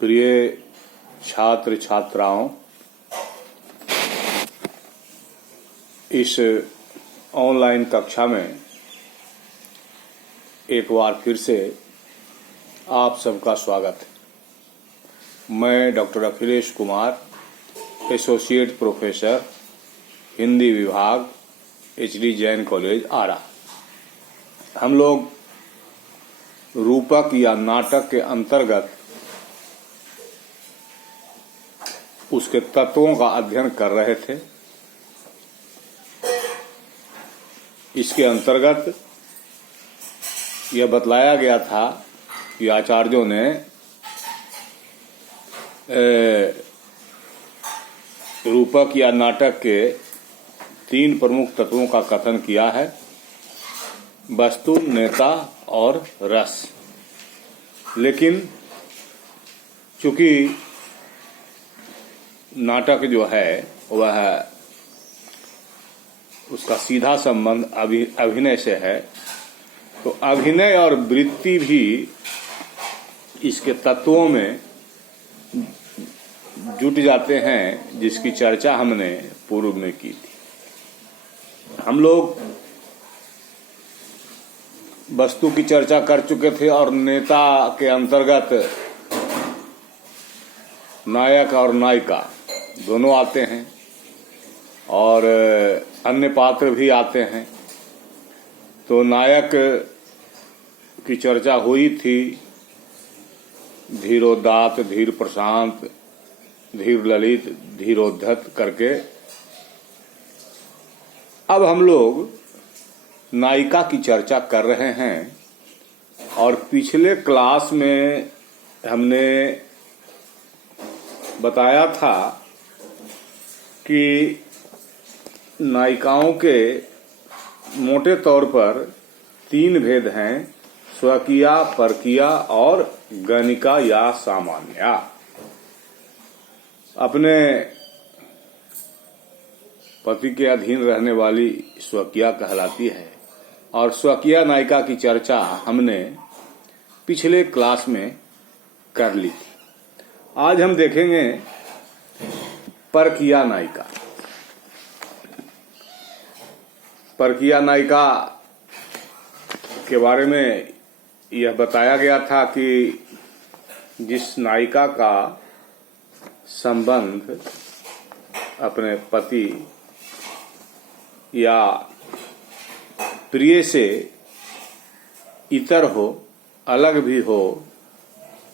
प्रिय छात्र छात्राओं, इस ऑनलाइन कक्षा में एक बार फिर से आप सबका स्वागत है। मैं doctor Akhilesh Kumar, associate professor, Hindi विभाग, एचडी जैन कॉलेज, आरा। हम लोग रूपक या नाटक के अंतर्गत उसके तत्वों का अध्ययन कर रहे थे। इसके अंतर्गत यह बतलाया गया था कि आचार्यों ने रूपक या नाटक के 3 प्रमुख तत्वों का कथन किया है: वस्तु, नेता और रस। लेकिन चूंकि नाटक जो है वह उसका सीधा संबंध अभिनय से है, तो अभिनय और वृत्ति भी इसके तत्वों में जुट जाते हैं, जिसकी चर्चा हमने पूर्व में की थी। हम लोग वस्तु की चर्चा कर चुके थे और नेता के अंतर्गत नायक और नायिका दोनों आते हैं और अन्य पात्र भी आते हैं। तो नायक की चर्चा हुई थी: धीरोदात्त, धीर प्रशांत, धीर ललित, धीरोद्धत करके। अब हम लोग नायिका की चर्चा कर रहे हैं और पिछले क्लास में हमने बताया था कि नायिकाओं के मोटे तौर पर 3 भेद हैं: स्वकीया, परकीया और गणिका या सामान्या। अपने पति के अधीन रहने वाली स्वकीया कहलाती है और स्वकीया नायिका की चर्चा हमने पिछले क्लास में कर ली थी। आज हम देखेंगे परकीया नायिका। परकीया नायिका के बारे में यह बताया गया था कि जिस नायिका का संबंध अपने पति या प्रिय से इतर हो, अलग भी हो,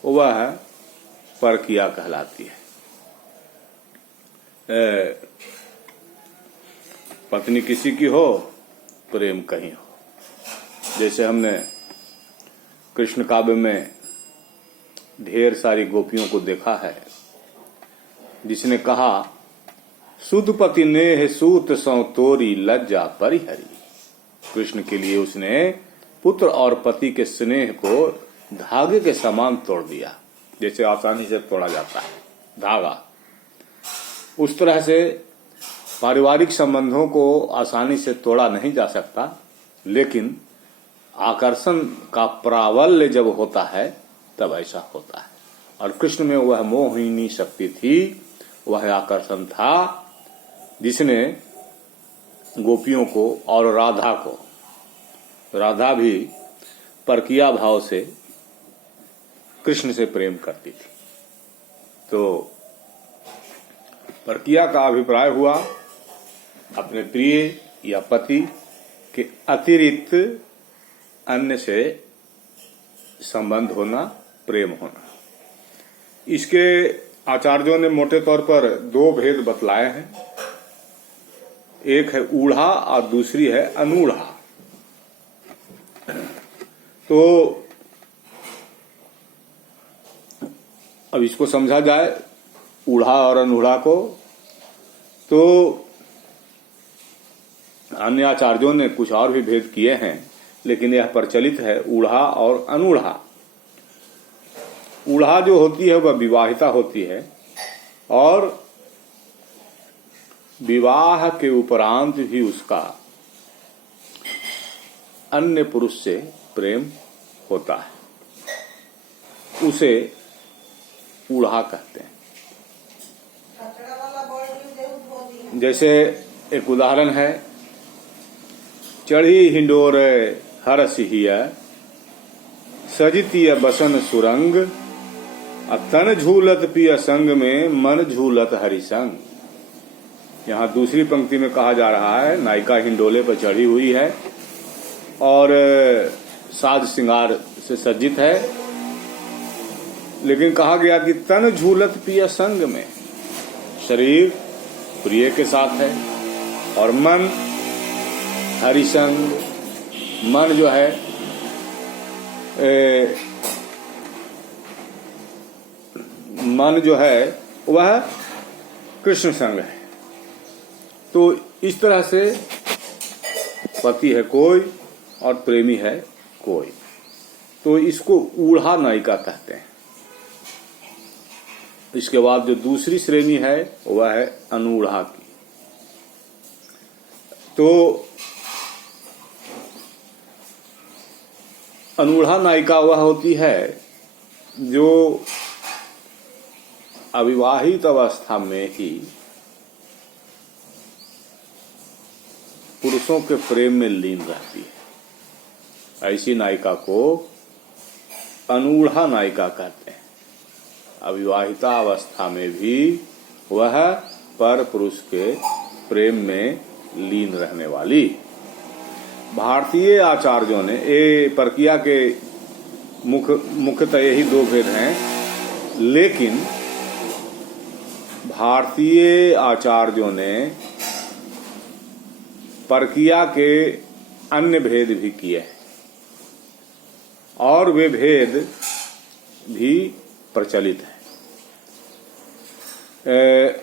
वह परकीया कहलाती है। पत्नी किसी की हो, प्रेम कहीं हो। जैसे हमने कृष्ण काव्य में ढेर सारी गोपियों को देखा है, जिसने कहा, सुदपति नेह सूत सौ तोरी लज्जा परिहरी। कृष्ण के लिए उसने पुत्र और पति के स्नेह को धागे के समान तोड़ दिया, जैसे आसानी से तोड़ा जाता है धागा। उस तरह से पारिवारिक संबंधों को आसानी से तोड़ा नहीं जा सकता, लेकिन आकर्षण का प्राबल्य जब होता है तब ऐसा होता है। और कृष्ण में वह मोहिनी शक्ति थी, वह आकर्षण था, जिसने गोपियों को और राधा भी परकीया भाव से कृष्ण से प्रेम करती थी। तो परकीया का अभिप्राय हुआ अपने प्रिय या पति के अतिरिक्त अन्य से संबंध होना, प्रेम होना। इसके आचार्यों ने मोटे तौर पर 2 भेद बतलाए हैं। एक है ऊढ़ा और दूसरी है अनूढ़ा। तो अब इसको समझा जाए, ऊढ़ा और अनूढ़ा को। तो अन्य आचार्यों ने कुछ और भी भेद किए हैं, लेकिन यह प्रचलित है ऊढ़ा और अनूढ़ा। ऊढ़ा जो होती है वह विवाहिता होती है और विवाह के उपरांत भी उसका अन्य पुरुष से प्रेम होता है। उसे ऊढ़ा कहते हैं। जैसे एक उदाहरण है, चढ़ी हिंडोर हर सिहिया सजितिय बसन सुरंग, तन झूलत पिय संग में मन झूलत हरि संग। यहाँ दूसरी पंक्ति में कहा जा रहा है नायिका हिंडोले पर चढ़ी हुई है और साज श्रृंगार से सज्जित है, लेकिन कहा गया कि तन झूलत पिय संग में, शरीर प्रिय के साथ है और मन हरि संग, मन जो है मन जो है वह कृष्ण संग है। तो इस तरह से पति है कोई और प्रेमी है कोई, तो इसको ऊढ़ा नायिका कहते हैं। इसके बाद जो दूसरी श्रेणी है वह है अनूढ़ा की। तो अनूढ़ा नायिका वह होती है जो अविवाहित अवस्था में ही पुरुषों के प्रेम में लीन रहती है। ऐसी नायिका को अनूढ़ा नायिका कहते हैं। अविवाहिता अवस्था में भी वह पर पुरुष के प्रेम में लीन रहने वाली। भारतीय आचार्यों ने ये परकिया के मुख्यतः यही दो भेद हैं, लेकिन भारतीय आचार्यों ने परकिया के अन्य भेद भी किए हैं और वे भेद भी प्रचलित हैं।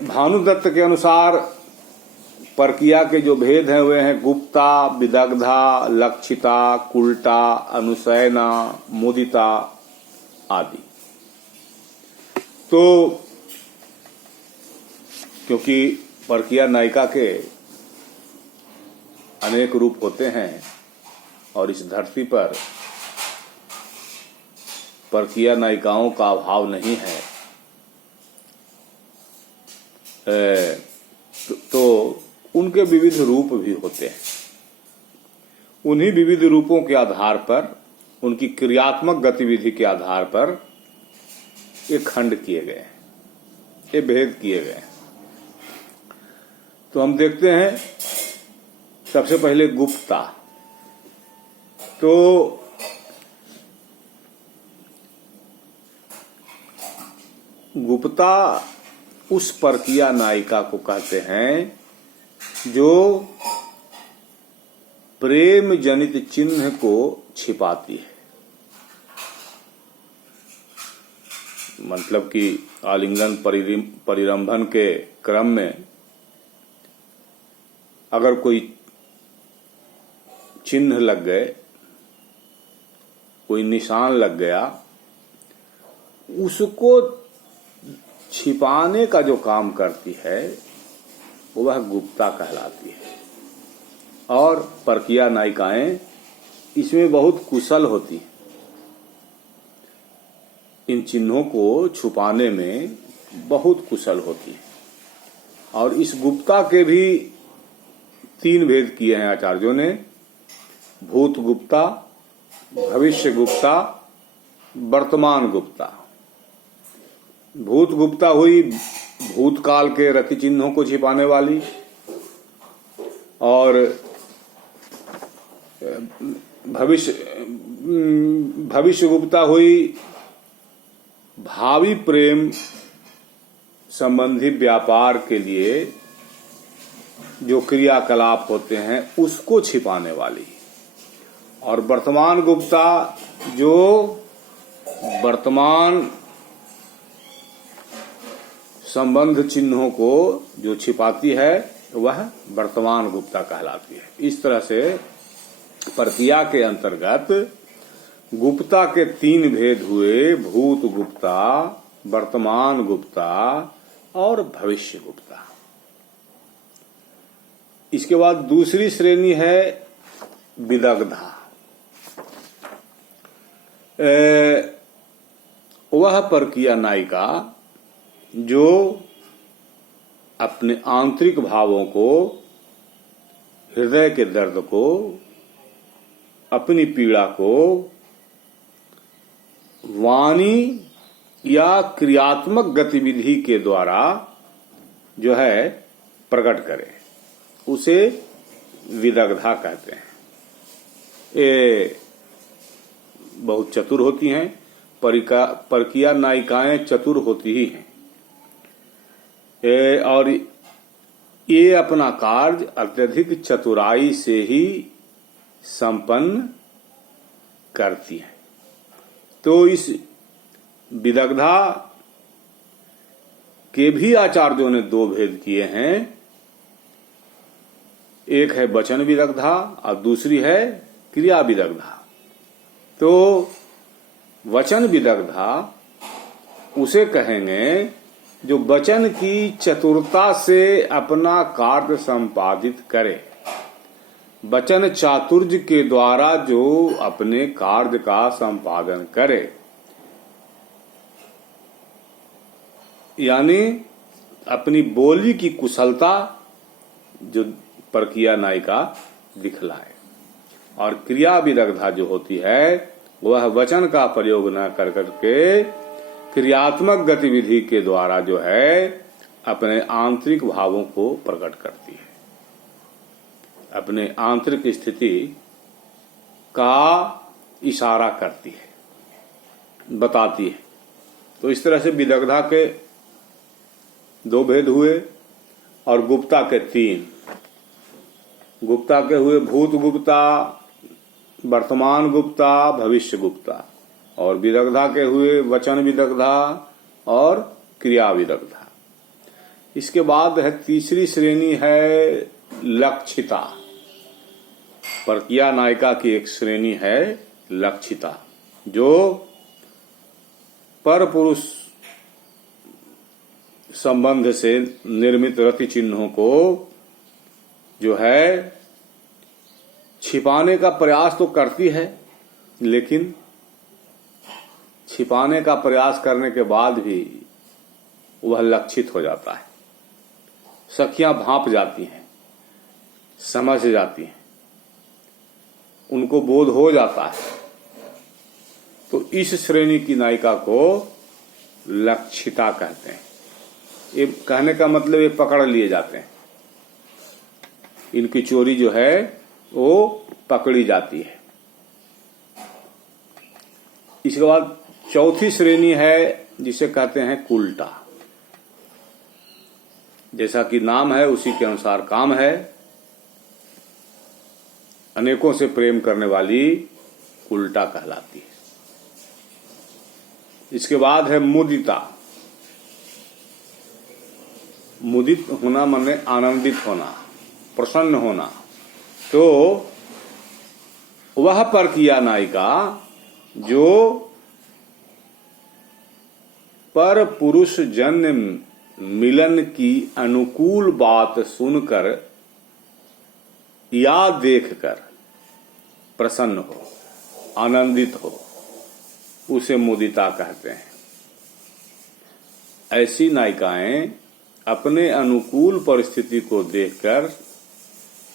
भानुदत्त के अनुसार परकिया के जो भेद हैं वे हैं गुप्ता, विदग्धा, लक्षिता, कुल्टा, अनुशयना, मुदिता आदि। तो क्योंकि परकिया नायिका के अनेक रूप होते हैं और इस धरती पर परकिया नायिकाओं का अभाव नहीं है, तो उनके विविध रूप भी होते हैं। उन्हीं विविध रूपों के आधार पर, उनकी क्रियात्मक गतिविधि के आधार पर ये खंड किए गए हैं, ये भेद किए गए हैं। तो हम देखते हैं सबसे पहले गुप्ता। तो गुप्ता उस परकिया नायिका को कहते हैं जो प्रेम जनित चिन्ह को छिपाती है। मतलब कि आलिंगन परिरंभन के क्रम में अगर कोई चिन्ह लग गए, कोई निशान लग गया, उसको छिपाने का जो काम करती है वह गुप्ता कहलाती है। और परकिया नायिकाएं इसमें बहुत कुशल होती हैं। इन चिन्हों को छुपाने में बहुत कुशल होती हैं। और इस गुप्ता के भी 3 भेद किए हैं आचार्यों ने, भूत गुप्ता, भविष्य गुप्ता, वर्तमान गुप्ता। भूत गुप्ता हुई भूतकाल के रति चिन्हों को छिपाने वाली, और भविष्य गुप्ता हुई भावी प्रेम संबंधी व्यापार के लिए जो क्रियाकलाप होते हैं उसको छिपाने वाली। और वर्तमान गुप्ता जो वर्तमान संबंध चिन्हों को जो छिपाती है वह वर्तमान गुप्ता कहलाती है। इस तरह से परकिया के अंतर्गत गुप्ता के 3 भेद हुए, भूत गुप्ता, वर्तमान गुप्ता और भविष्य गुप्ता। इसके बाद दूसरी श्रेणी है विदग्धा। वह परकिया नायिका जो अपने आंतरिक भावों को, हृदय के दर्द को, अपनी पीड़ा को वाणी या क्रियात्मक गतिविधि के द्वारा जो है प्रकट करे, उसे विदग्धा कहते हैं। ये बहुत चतुर होती हैं, परकीय नायिकाएं चतुर होती ही हैं। और ये अपना कार्य अत्यधिक चतुराई से ही संपन्न करती हैं। तो इस विदग्धा के भी आचार्यों ने दो भेद किए हैं। एक है वचन विदग्धा और दूसरी है क्रिया विदग्धा। तो वचन विदग्धा उसे कहेंगे जो वचन की चतुरता से अपना कार्य संपादित करे, वचन चातुर्य के द्वारा जो अपने कार्य का संपादन करे, यानी अपनी बोली की कुशलता जो परकीय नायिका दिखलाए। और क्रिया विदग्धा जो होती है वह वचन का प्रयोग न कर करके क्रियात्मक गतिविधि के द्वारा जो है अपने आंतरिक भावों को प्रकट करती है, अपने आंतरिक स्थिति का इशारा करती है, बताती है। तो इस तरह से विदग्धा के दो भेद हुए और गुप्ता के तीन। गुप्ता के हुए भूत गुप्ता, वर्तमान गुप्ता, भविष्य गुप्ता, और विदग्धा के हुए वचन विदग्धा और क्रिया विदग्धा। इसके बाद है तीसरी श्रेणी है लक्षिता। परकीय नायिका की एक श्रेणी है लक्षिता, जो पर पुरुष संबंध से निर्मित रति चिन्हों को जो है छिपाने का प्रयास तो करती है, लेकिन छिपाने का प्रयास करने के बाद भी वह लक्षित हो जाता है। सखियां भांप जाती हैं, समझ जाती हैं, उनको बोध हो जाता है। तो इस श्रेणी की नायिका को लक्षिता कहते हैं। ये कहने का मतलब ये पकड़ लिए जाते हैं, इनकी चोरी जो है वो पकड़ी जाती है। इसके बाद चौथी श्रेणी है जिसे कहते हैं कुल्टा। जैसा कि नाम है उसी के अनुसार काम है। अनेकों से प्रेम करने वाली कुल्टा कहलाती है। इसके बाद है मुदिता। मुदित होना माने आनंदित होना, प्रसन्न होना। तो वह परकीय नायिका जो पर पुरुष जन्य मिलन की अनुकूल बात सुनकर या देखकर प्रसन्न हो, आनंदित हो, उसे मुदिता कहते हैं। ऐसी नायिकाएं अपने अनुकूल परिस्थिति को देखकर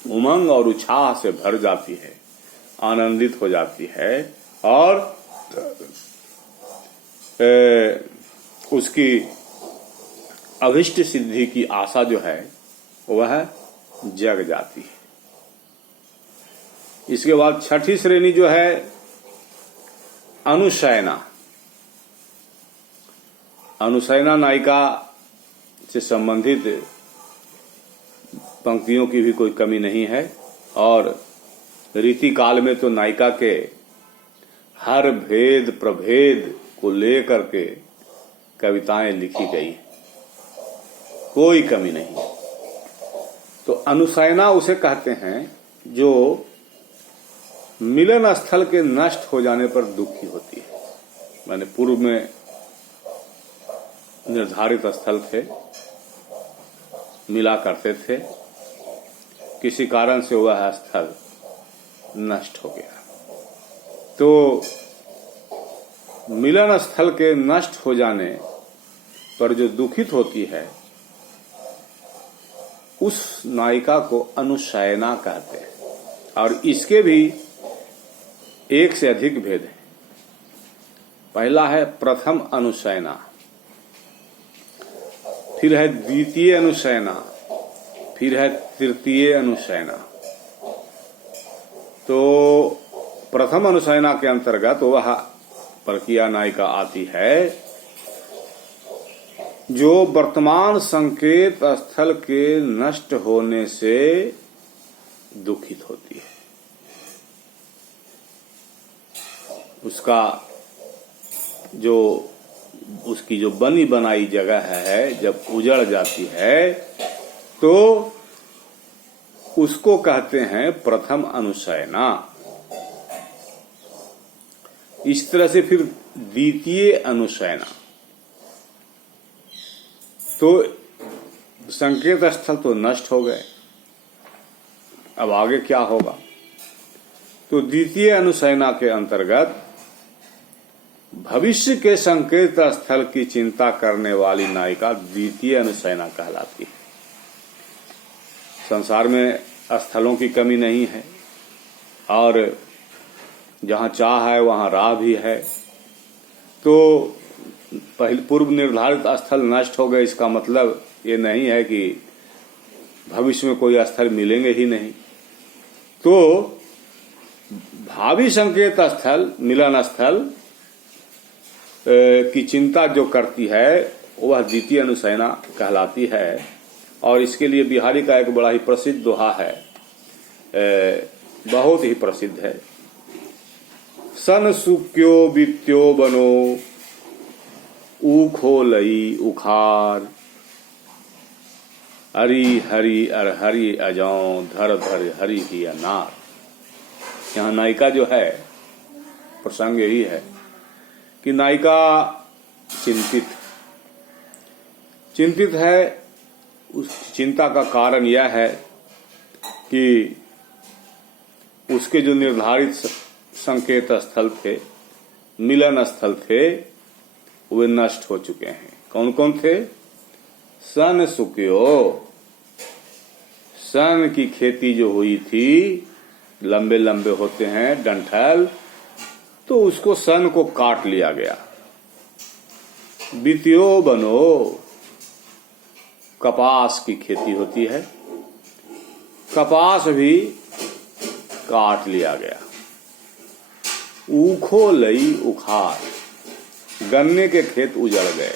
उमंग और उत्साह से भर जाती है, आनंदित हो जाती है और उसकी अभिष्ट सिद्धि की आशा जो है वह जग जाती है। इसके बाद छठी श्रेणी जो है अनुशयना। अनुशयना नायिका से संबंधित पंक्तियों की भी कोई कमी नहीं है और रीति काल में तो नायिका के हर भेद प्रभेद को लेकर के कविताएं लिखी गई, कोई कमी नहीं। तो अनुशयना उसे कहते हैं जो मिलन स्थल के नष्ट हो जाने पर दुखी होती है। मैंने पूर्व में निर्धारित स्थल थे, मिला करते थे, किसी कारण से वह स्थल नष्ट हो गया। तो मिलन स्थल के नष्ट हो जाने पर जो दुखित होती है उस नायिका को अनुशयना कहते हैं। और इसके भी एक से अधिक भेद हैं। पहला है प्रथम अनुशयना, फिर है द्वितीय अनुशयना, फिर है तृतीय अनुशयना। तो प्रथम अनुशयना के अंतर्गत वह परकीया नायिका आती है जो वर्तमान संकेत स्थल के नष्ट होने से दुखित होती है। उसकी जो बनी बनाई जगह है जब उजड़ जाती है तो उसको कहते हैं प्रथम अनुशयना। इस तरह से फिर द्वितीय अनुशयना, तो संकेत स्थल तो नष्ट हो गए, अब आगे क्या होगा? तो द्वितीय अनुशयना के अंतर्गत भविष्य के संकेत स्थल की चिंता करने वाली नायिका द्वितीय अनुशयना कहलाती है। संसार में स्थलों की कमी नहीं है और जहां चाह है वहां राह भी है। तो पहले पूर्व निर्धारित स्थल नष्ट हो गए, इसका मतलब ये नहीं है कि भविष्य में कोई स्थल मिलेंगे ही नहीं। तो भावी संकेत स्थल, मिलन स्थल की चिंता जो करती है वह द्वितीय अनुशयना कहलाती है। और इसके लिए बिहारी का एक बड़ा ही प्रसिद्ध दोहा है, बहुत ही प्रसिद्ध है। सन सुक्यो बित्यो बनो ऊखो लई उखार, हरी हरी अरहरी अजाऊं धर धर हरी ही अनार। यहाँ नायिका जो है, प्रसंग यही है कि नायिका चिंतित है। उस चिंता का कारण यह है कि उसके जो निर्धारित संकेत स्थल थे, मिलन स्थल थे, वे नष्ट हो चुके हैं। कौन कौन थे? सन सुक्यो, सन की खेती जो हुई थी, लंबे लंबे होते हैं डंठल, तो उसको सन को काट लिया गया। बित्यो बनो, कपास की खेती होती है, कपास भी काट लिया गया। ऊखो लई उखार, गन्ने के खेत उजड़ गए,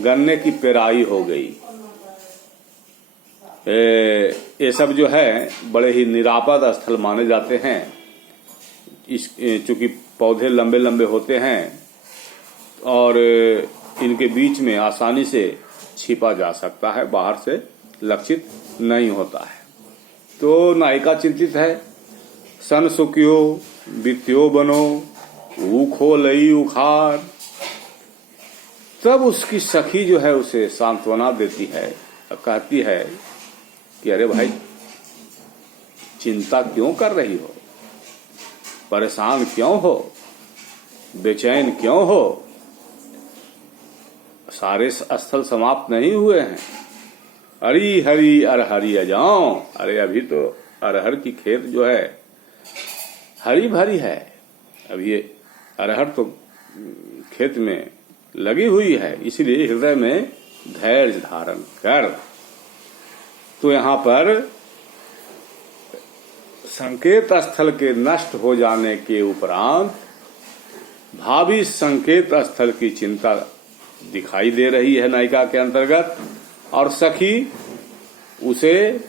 गन्ने की पेराई हो गई। ये सब जो है बड़े ही निरापद स्थल माने जाते हैं। चूंकि पौधे लंबे लंबे होते हैं और इनके बीच में आसानी से छिपा जा सकता है, बाहर से लक्षित नहीं होता है। तो नायिका चिंतित है। सन सुक्यो बित्यो बनो ऊखो लई उखार। तब उसकी सखी जो है उसे सांत्वना देती है, कहती है कि अरे भाई, चिंता क्यों कर रही हो, परेशान क्यों हो, बेचैन क्यों हो? सारे स्थल समाप्त नहीं हुए हैं। हरी हरी अरहरी अजाऊं, अरे अभी तो अरहर की खेत जो है हरी भरी है, अभी ये अरहर तो खेत में लगी हुई है, इसलिए हृदय में धैर्य धारण कर। तो यहाँ पर संकेत स्थल के नष्ट हो जाने के उपरांत भावी संकेत स्थल की चिंता दिखाई दे रही है नायिका के अंतर्गत, और सखी उसे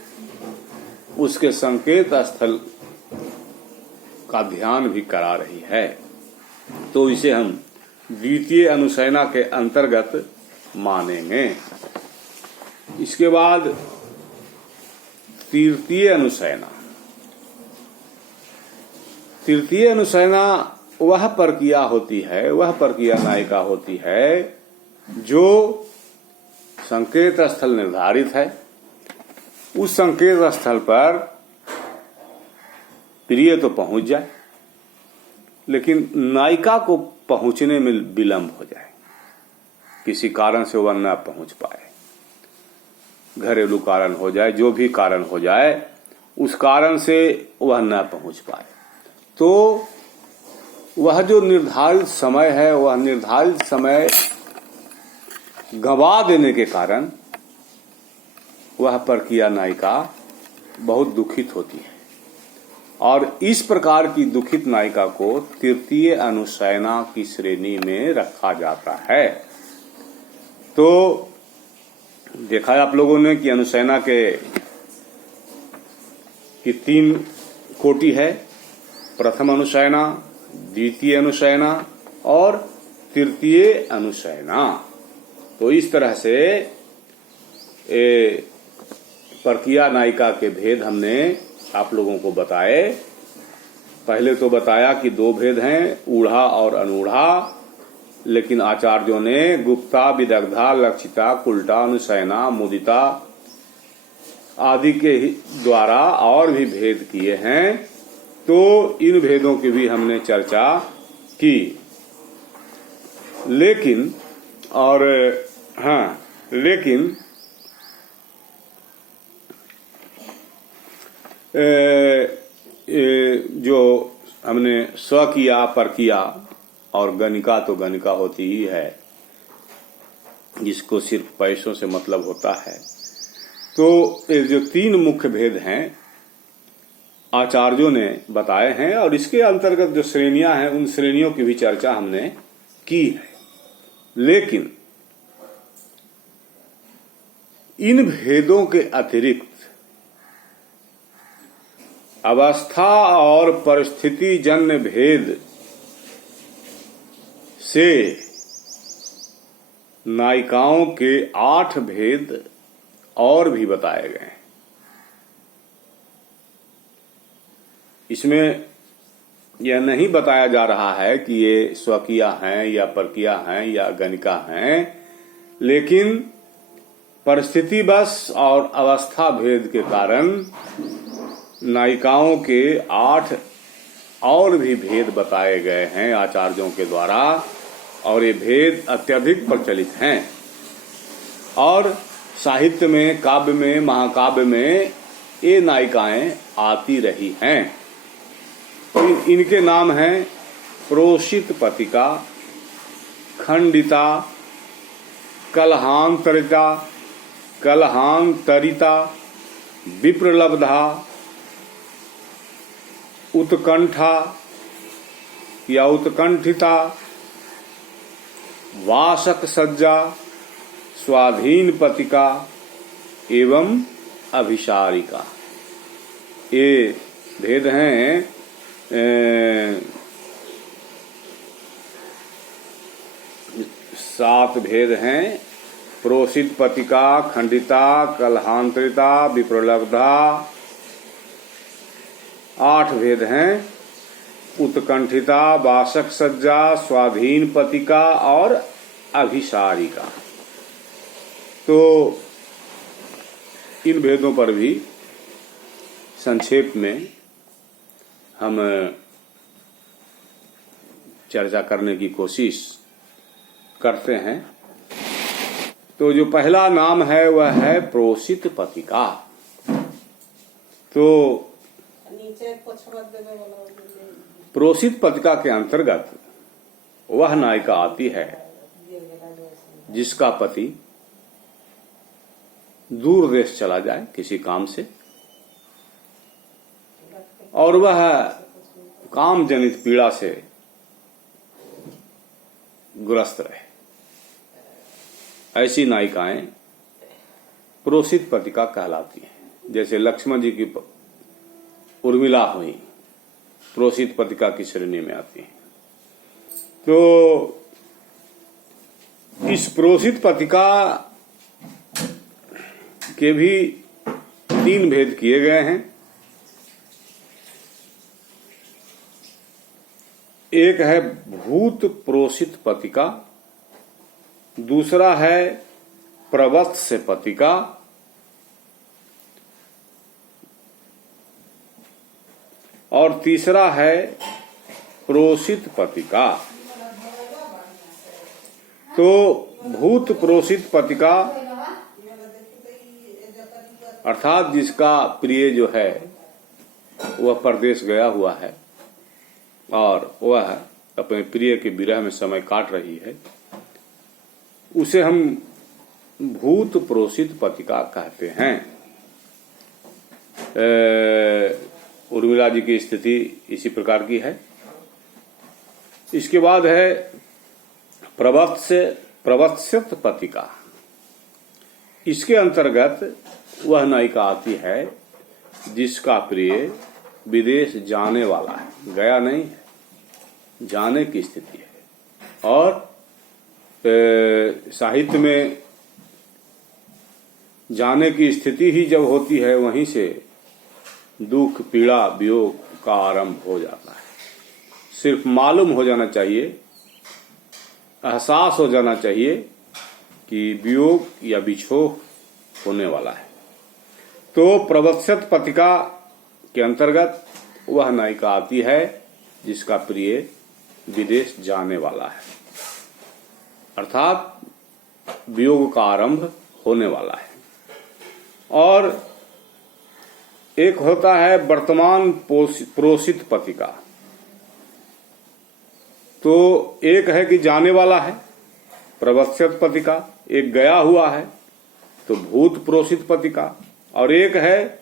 उसके संकेत स्थल का ध्यान भी करा रही है। तो इसे हम द्वितीय अनुशयना के अंतर्गत मानेंगे। इसके बाद तृतीय अनुशयना। तृतीय अनुशयना वह परकीया होती है, वह परकीया नायिका होती है जो संकेत स्थल निर्धारित है, उस संकेत स्थल पर प्रिय तो पहुंच जाए, लेकिन नायिका को पहुंचने में विलंब हो जाए। किसी कारण से वह न पहुंच पाए, घरेलू कारण हो जाए, जो भी कारण हो जाए, उस कारण से वह न पहुंच पाए, तो वह जो निर्धारित समय है, वह निर्धारित समय गंवा देने के कारण वह परकीया नायिका बहुत दुखित होती है। और इस प्रकार की दुखित नायिका को तृतीय अनुशयना की श्रेणी में रखा जाता है। तो देखा है आप लोगों ने कि अनुशयना की 3 कोटि है, प्रथम अनुशयना, द्वितीय अनुशयना और तृतीय अनुशयना। तो इस तरह से परकीया नायिका के भेद हमने आप लोगों को बताए। पहले तो बताया कि 2 भेद हैं, ऊढ़ा और अनूढ़ा, लेकिन आचार्यों ने गुप्ता, विदग्धा, लक्षिता, कुल्टा, अनुशयना, मुदिता आदि के द्वारा और भी भेद किए हैं। तो इन भेदों की भी हमने चर्चा की। लेकिन जो हमने स्व किया, पर किया और गणिका, तो गणिका होती ही है जिसको सिर्फ पैसों से मतलब होता है। तो ये जो 3 मुख्य भेद हैं आचार्यों ने बताए हैं, और इसके अंतर्गत जो श्रेणियां हैं उन श्रेणियों की भी चर्चा हमने की है। लेकिन इन भेदों के अतिरिक्त अवस्था और परिस्थिति जन्य भेद से नायिकाओं के 8 भेद और भी बताए गए हैं। इसमें यह नहीं बताया जा रहा है कि ये स्वकीया हैं या परकीया हैं या गणिका हैं, लेकिन परिस्थिति बस और अवस्था भेद के कारण नायिकाओं के 8 और भी भेद बताए गए हैं आचार्यों के द्वारा, और ये भेद अत्यधिक प्रचलित हैं और साहित्य में, काव्य में, महाकाव्य में ये नायिकाएं आती रही हैं। इनके नाम हैं प्रोषित पतिका, खंडिता, कलहांतरिता, विप्रलब्धा, उत्कंठा या उत्कंठिता, वासक सज्जा, स्वाधीन पतिका एवं अभिसारिका। ये भेद हैं 7 भेद हैं। प्रोषित पतिका, खंडिता, कलहांतरिता, विप्रलब्धा। 8 भेद हैं, उत्कंठिता, वासक सज्जा, स्वाधीन पतिका और अभिसारिका। तो इन भेदों पर भी संक्षेप में हम चर्चा करने की कोशिश करते हैं। तो जो पहला नाम है वह है प्रोषित पतिका। तो प्रोषित पतिका के अंतर्गत वह नायिका आती है जिसका पति दूर देश चला जाए किसी काम से, और वह काम जनित पीड़ा से ग्रस्त रहे। ऐसी नायिकाएं प्रोषित पतिका कहलाती हैं। जैसे लक्ष्मण जी की उर्मिला हुई, प्रोषित पतिका की श्रेणी में आती है। तो इस प्रोषित पतिका के भी 3 भेद किए गए हैं। एक है भूत प्रोषित पतिका, दूसरा है प्रवत्स्य पतिका, और तीसरा है प्रोषित पतिका। तो भूत प्रोषित पतिका अर्थात जिसका प्रिय जो है वह परदेश गया हुआ है और वह अपने प्रिय के विरह में समय काट रही है, उसे हम भूत प्रोषित पतिका कहते हैं। उर्मिला जी की स्थिति इसी प्रकार की है। इसके बाद है प्रवत्स्यत पतिका। इसके अंतर्गत वह नायिका आती है जिसका प्रिय विदेश जाने वाला है, गया नहीं है, जाने की स्थिति है। और साहित्य में जाने की स्थिति ही जब होती है वहीं से दुख पीड़ा वियोग का आरंभ हो जाता है। सिर्फ मालूम हो जाना चाहिए, एहसास हो जाना चाहिए कि वियोग या विछोह होने वाला है। तो प्रवत्स्यत पतिका के अंतर्गत वह नायिका आती है जिसका प्रिय विदेश जाने वाला है, अर्थात वियोग का आरंभ होने वाला है। और एक होता है वर्तमान प्रोषित पतिका। तो एक है कि जाने वाला है प्रवत्स्यत पतिका, एक गया हुआ है तो भूत प्रोषित पतिका, और एक है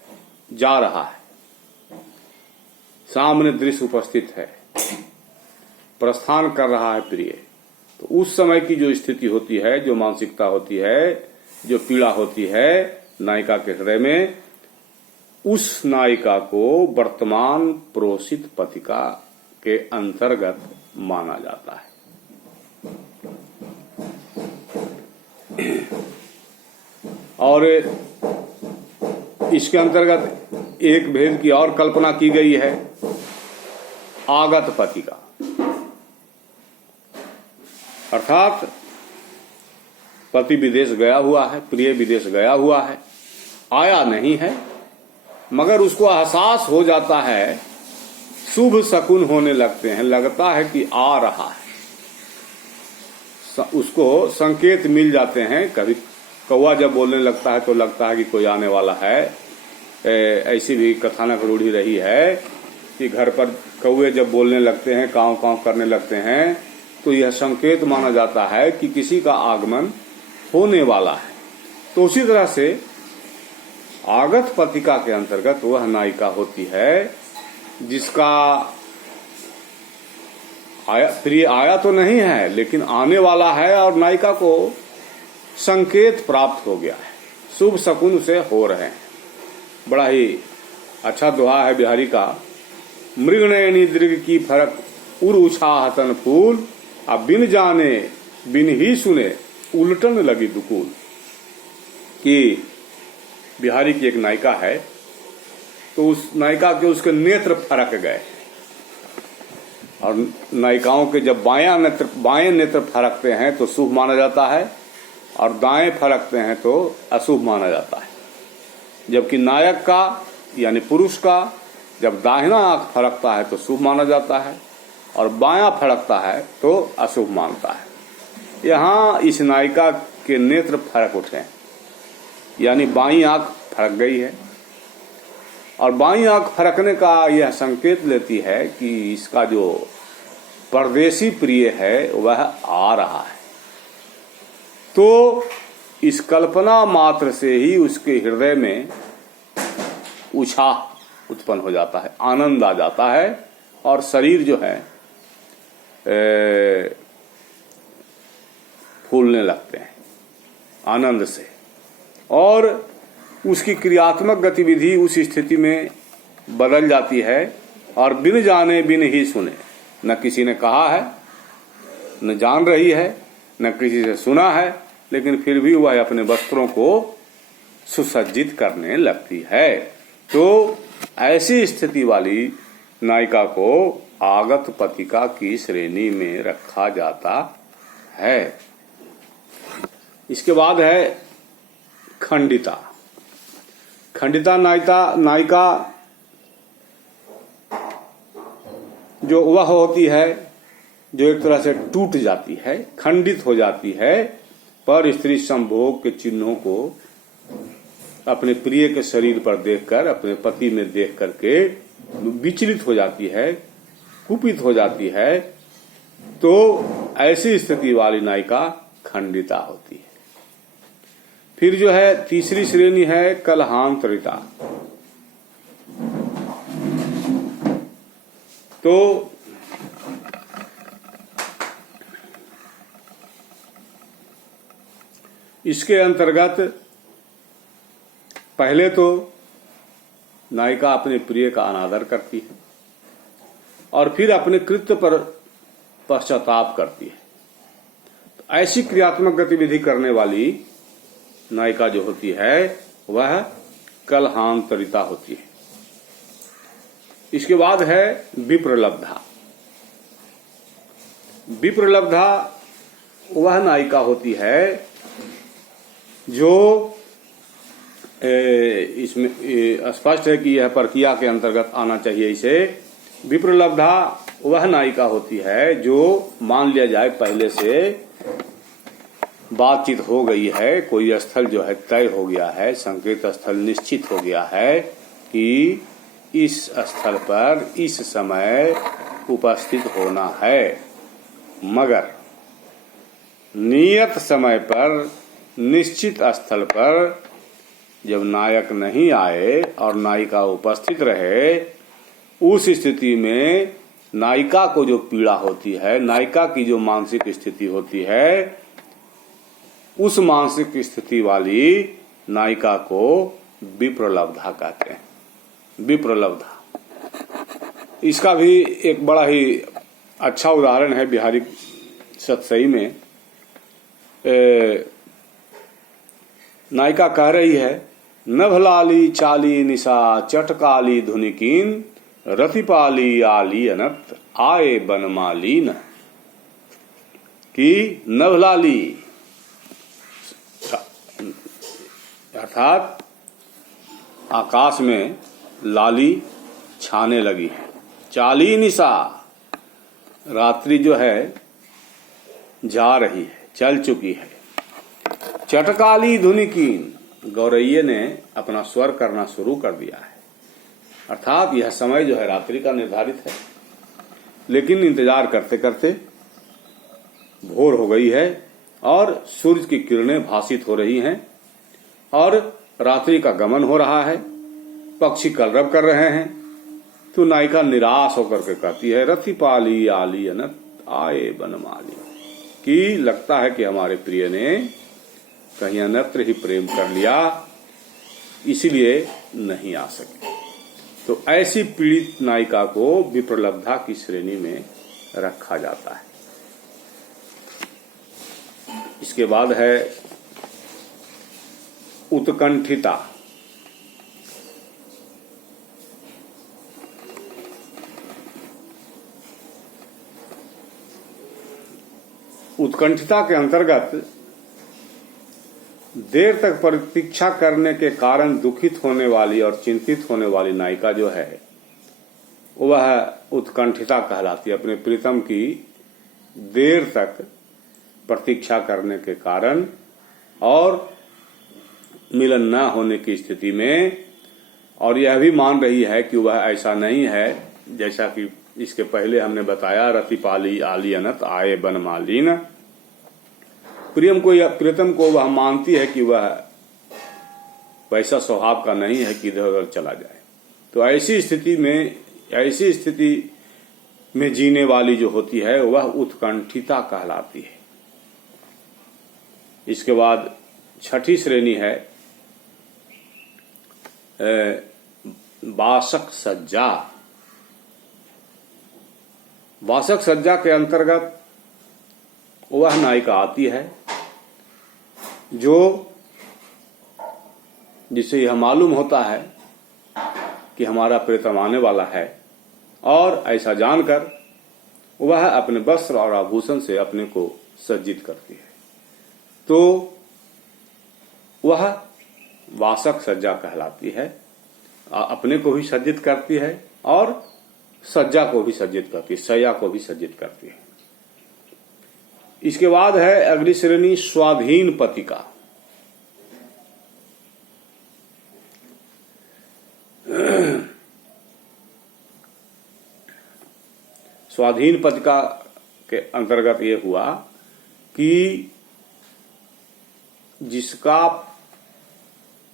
जा रहा है, सामने दृश्य उपस्थित है, प्रस्थान कर रहा है प्रिय। तो उस समय की जो स्थिति होती है, जो मानसिकता होती है, जो पीड़ा होती है नायिका के हृदय में, उस नायिका को वर्तमान प्रोषित पतिका के अंतर्गत माना जाता है। और इसके अंतर्गत एक भेद की और कल्पना की गई है, आगत पतिका। अर्थात पति विदेश गया हुआ है, प्रिय विदेश गया हुआ है, आया नहीं है, मगर उसको एहसास हो जाता है, शुभ शकुन होने लगते हैं, लगता है कि आ रहा है, उसको संकेत मिल जाते हैं। कभी कौवा जब बोलने लगता है तो लगता है कि कोई आने वाला है। ऐसी भी कथानक रूढ़ी रही है कि घर पर कौवे जब बोलने लगते हैं, कांव कांव करने लगते हैं, तो यह संकेत माना जाता है कि किसी का आगमन होने वाला है। तो उसी तरह से आगत पतिका के अंतर्गत वह नायिका होती है जिसका प्रिय आया तो नहीं है लेकिन आने वाला है, और नायिका को संकेत प्राप्त हो गया है, शुभ शकुन उसे हो रहे हैं। बड़ा ही अच्छा दोहा है बिहारी का, मृगनयनी दृग की फरक उर उछाहतन फूल, अब बिन जाने बिन ही सुने उलटन लगी दुकूल। कि बिहारी की एक नायिका है, तो उस नायिका के उसके नेत्र फरक गए, और नायिकाओं के जब बाएं नेत्र फरकते हैं तो शुभ माना जाता है, और दाएं फरकते हैं तो अशुभ माना जाता है। जबकि नायक का यानी पुरुष का जब दाहिना आंख फरकता है तो शुभ माना जाता है, और बायां फरकता है तो अशुभ मानता है। यहाँ इस नायिका के नेत्र फरक उठे, यानी बाईं आंख फरक गई है, और बाईं आंख फरकने का यह संकेत लेती है कि इसका जो परदेसी प्रिय है वह आ रहा है। तो इस कल्पना मात्र से ही उसके हृदय में उत्साह उत्पन्न हो जाता है, आनंद आ जाता है, और शरीर जो है फूलने लगते हैं आनंद से, और उसकी क्रियात्मक गतिविधि उस स्थिति में बदल जाती है। और बिन जाने बिन ही सुने, न किसी ने कहा है, न जान रही है, न किसी से सुना है, लेकिन फिर भी वह अपने वस्त्रों को सुसज्जित करने लगती है। तो ऐसी स्थिति वाली नायिका को आगत पतिका की श्रेणी में रखा जाता है। इसके बाद है खंडिता। खंडिता नायिका जो वह होती है जो एक तरह से टूट जाती है, खंडित हो जाती है, पर स्त्री संभोग के चिन्हों को अपने प्रिय के शरीर पर देखकर, अपने पति में देख करके विचलित हो जाती है, कुपित हो जाती है, तो ऐसी स्थिति वाली नायिका खंडिता होती है। फिर जो है तीसरी श्रेणी है कलहांतरिता। तो इसके अंतर्गत पहले तो नायिका अपने प्रिय का अनादर करती है और फिर अपने कृत्य पर पश्चाताप करती है। तो ऐसी क्रियात्मक गतिविधि करने वाली नायिका जो होती है वह कलहांतरिता होती है। इसके बाद है विप्रलब्धा। विप्रलब्धा वह नायिका होती है जो इसमें स्पष्ट है कि यह प्रक्रिया के अंतर्गत आना चाहिए। इसे विप्रलब्धा वह नायिका होती है जो मान लिया जाए पहले से बातचीत हो गई है, कोई स्थल जो है तय हो गया है, संकेत स्थल निश्चित हो गया है कि इस स्थल पर इस समय उपस्थित होना है, मगर नियत समय पर निश्चित स्थल पर जब नायक नहीं आए और नायिका उपस्थित रहे, उस स्थिति में नायिका को जो पीड़ा होती है, नायिका की जो मानसिक स्थिति होती है, उस मानसिक स्थिति वाली नायिका को विप्रलब्धा कहते हैं। विप्रलब्धा इसका भी एक बड़ा ही अच्छा उदाहरण है बिहारी सतसई में। नायिका कह रही है, नभलाली चाली निशा चटकाली धुनिकीन रतिपाली आली अनत आए बनमालीन। कि नभलाली अर्थात आकाश में लाली छाने लगी है, चाली निशा रात्रि जो है जा रही है, चल चुकी है, चटकाली धुनिकीन गौरैये ने अपना स्वर करना शुरू कर दिया है। अर्थात यह समय जो है रात्रि का निर्धारित है, लेकिन इंतजार करते करते भोर हो गई है और सूर्य की किरणें भासित हो रही हैं और रात्रि का गमन हो रहा है, पक्षी कलरव कर रहे हैं। तो नायिका निराश होकर के कहती है, रतिपाली आली अनत आए बनमाली। कि लगता है कि हमारे प्रिय ने कहीं अन्यत्र ही प्रेम कर लिया, इसीलिए नहीं आ सके। तो ऐसी पीड़ित नायिका को विप्रलब्धा की श्रेणी में रखा जाता है। इसके बाद है उत्कंठिता। उत्कंठिता के अंतर्गत देर तक प्रतीक्षा करने के कारण दुखित होने वाली और चिंतित होने वाली नायिका जो है वह उत्कंठिता कहलाती है। अपने प्रीतम की देर तक प्रतीक्षा करने के कारण और मिलन न होने की स्थिति में, और यह भी मान रही है कि वह ऐसा नहीं है जैसा कि इसके पहले हमने बताया, रतिपाली आली अनत आए बनमालीन। प्रीतम को वह मानती है कि वह वैसा स्वभाव का नहीं है कि इधर उधर चला जाए। तो ऐसी स्थिति में जीने वाली जो होती है वह उत्कंठिता कहलाती है। इसके बाद छठी श्रेणी है वासक सज्जा। वासक सज्जा के अंतर्गत वह नायिका आती है जिसे यह मालूम होता है कि हमारा प्रीतम आने वाला है, और ऐसा जानकर वह अपने वस्त्र और आभूषण से अपने को सज्जित करती है। तो वह वासक सज्जा कहलाती है। अपने को भी सज्जित करती है और सज्जा को भी सज्जित करती है, शय्या को भी सज्जित करती है। इसके बाद है अगली श्रेणी स्वाधीन पतिका। स्वाधीन पतिका के अंतर्गत ये हुआ कि जिसका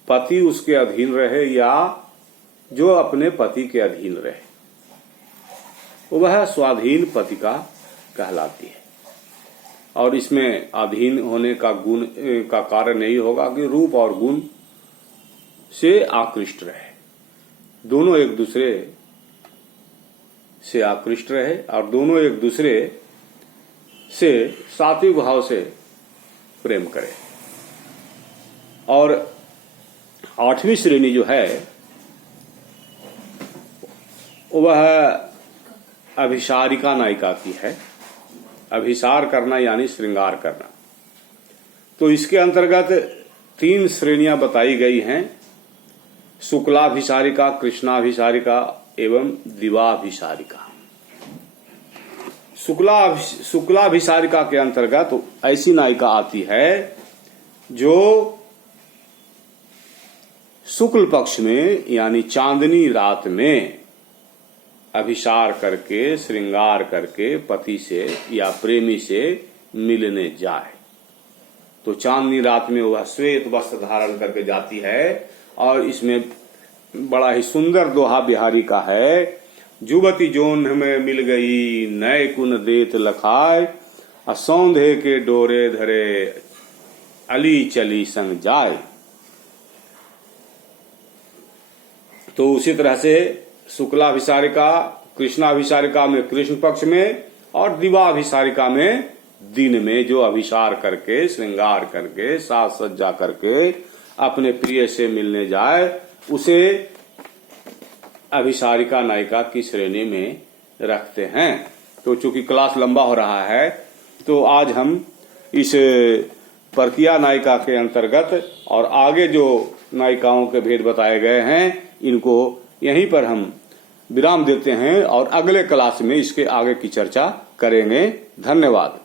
पति उसके अधीन रहे या जो अपने पति के अधीन रहे, वह स्वाधीन पतिका कहलाती है। और इसमें अधीन होने का गुण का कारण यही होगा कि रूप और गुण से आकृष्ट रहे, दोनों एक दूसरे से आकृष्ट रहे और दोनों एक दूसरे से सात्विक भाव से प्रेम करें। और 8वीं श्रेणी जो है वह अभिसारिका नायिका की है। अभिसार करना यानी श्रृंगार करना। तो इसके अंतर्गत 3 श्रेणियां बताई गई हैं, शुक्लाभिसारिका, कृष्णाभिसारिका एवं दिवाभिसारिका। शुक्लाभिसारिका के अंतर्गत ऐसी नायिका आती है जो शुक्ल पक्ष में यानी चांदनी रात में अभिसार करके श्रृंगार करके पति से या प्रेमी से मिलने जाए। तो चांदनी रात में वह श्वेत वस्त्र धारण करके जाती है और इसमें बड़ा ही सुंदर दोहा बिहारी का है। जुबती जोन में मिल गई नए कुन देत लखाए, असौंधे के डोरे धरे अली चली संग जाए। तो उसी तरह से शुक्लाभिसारिका, कृष्णाभिसारिका में कृष्ण पक्ष में और दिवाभिसारिका में दिन में जो अभिसार करके श्रृंगार करके साज सज्जा करके अपने प्रिय से मिलने जाए उसे अभिसारिका नायिका की श्रेणी में रखते हैं। तो चूंकि क्लास लंबा हो रहा है तो आज हम इस परकीया नायिका के अंतर्गत और आगे जो नायिकाओं के भेद बताए गए हैं इनको यहीं पर हम विराम देते हैं और अगले क्लास में इसके आगे की चर्चा करेंगे। धन्यवाद।